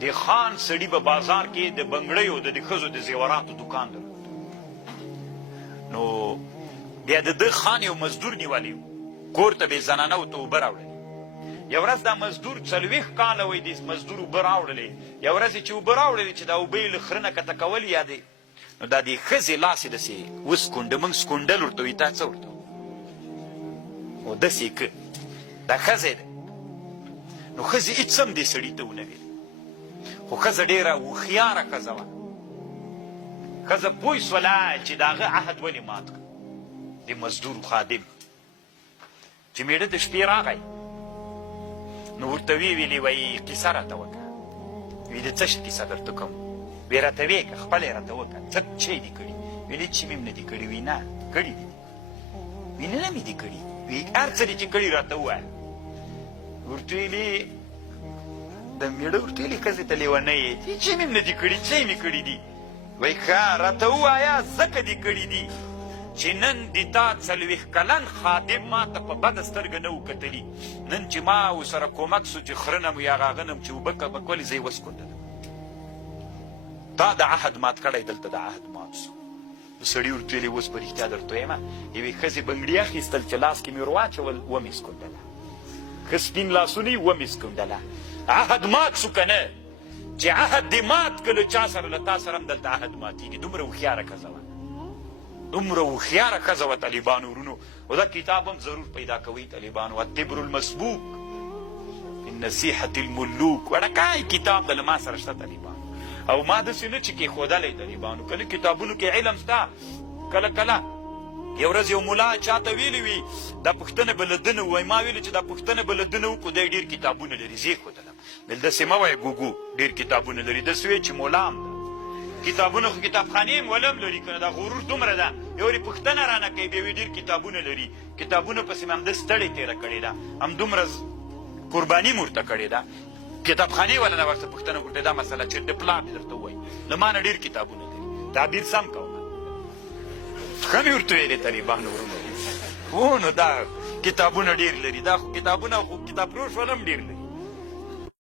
د خان سړي په بازار کې د بنګړیو د ښځو د زیوراتو دکان درلود. نو بیا د ده خان یو مزدور نیولی و، کور ته به یې زنانو ته اوبه راوړلې. یو ورځ دا مزدور 40 کاله وایي د مزدور اوبه راوړلې. یو ورځ یې چې اوبه راوړلې چې دا اوبه یې له خره نه کته کولې یا دی، نو دا د ښځې لاس یې داسې وسکونډه، موږ سکونډل ورته وایي، تا څه ورته او داسې یې که دا ښځی دی. نو ښځې هېڅ هم دې سړي ته ونه ویل، خو ښځه ډېره هوښیاره ښځه وه. ښځه پوه شوله چې د هغه عهد ولې مات کړ، د مزدور خادم. چې مېړه د شپې راغی نو ورته ویې ویلې وایي کیسه راته وکړه. وی د څه شي کیسه درته کوم؟ وی راته ویې کړه، خپله یې راته وکړه. څه شی دې کړي؟ ویلې چې مې هم نه دي کړي. وی نه کړي دي. وی نه مې دي کړي. وی هر څه دې چې کړي راته ووایه. ورته ویلې د مېړه ورته ویلې ښځې ته لیونۍ یې، چې مې هم نه دي کړي، څه یې مې کړي دي؟ وایي ښه راته ووایه ځکه دې کړي دي چې نن د تا 40 کلن خادم ما ته په بده سترګه نه و کتلي. نن چې ما ورسره کومک سو چې خره نه م یا هغه نه م چې اوبه کولې زه یې وسکونډلم. تا د عهد مات کړی، دلته د عهد مات سو. سړي ورته ویلې اوس په رښتیا درته وایم، یوې ښځې بنګړي اخیستل چې لاس کې مې ور واچول ومې سکونډله. ښه سپین لاسونه یې ومې سکونډله. عهد مات سو که نه؟ چې عهد دې مات که له چا سره له تا سره هم دلته عهد ماتېږي. دومره هوښیاره ښځه وه، دومره هوښیاره ښځه وه طالبانو. ورونو او دا کتاب هم ضرور پیدا کوئ طالبانو، التبر المسبوک من نصیحة الملوک. وړکای کتاب د له ما سره شته طالبانو، او ما داسې نه چې کېښودلی طالبانو. کله کتابونو کې علم شته، کله کله یو ورځ یو ملا چاته ویلي وي دا پوښتنه به له ده نه ووایي. ما ویلي چې دا پوښتنه به له ده نه وکړو، دی ډېر کتابونه لري. زه یې ښودلم ویل داسې مه وایه ګوګو ډېر کتابونه لري. داسې وایي چې ملا هم ده، کتابونه خو کتابخانې هم ولم لري که نه. دا غرور دومره ده، یو ورې پوښتنه رانه کوي بیا وایي ډېر کتابونه لري. کتابونه پسې مې همده ستړې تېره کړې ده، همدومره قرباني مې ورته کړې ده. کتابخانې والا نه ورته پوښتنه وکړې دا مسله چې د پلار دې درته ووایي له ما نه ډېر کتابونه لري. تعبیر سم کومه ښه مې ورته ویلې طالبانو ورونو. هو نو دا کتابونه ډېر لري، دا خو کتابونه خو کتاب فروش والا هم ډېر لري.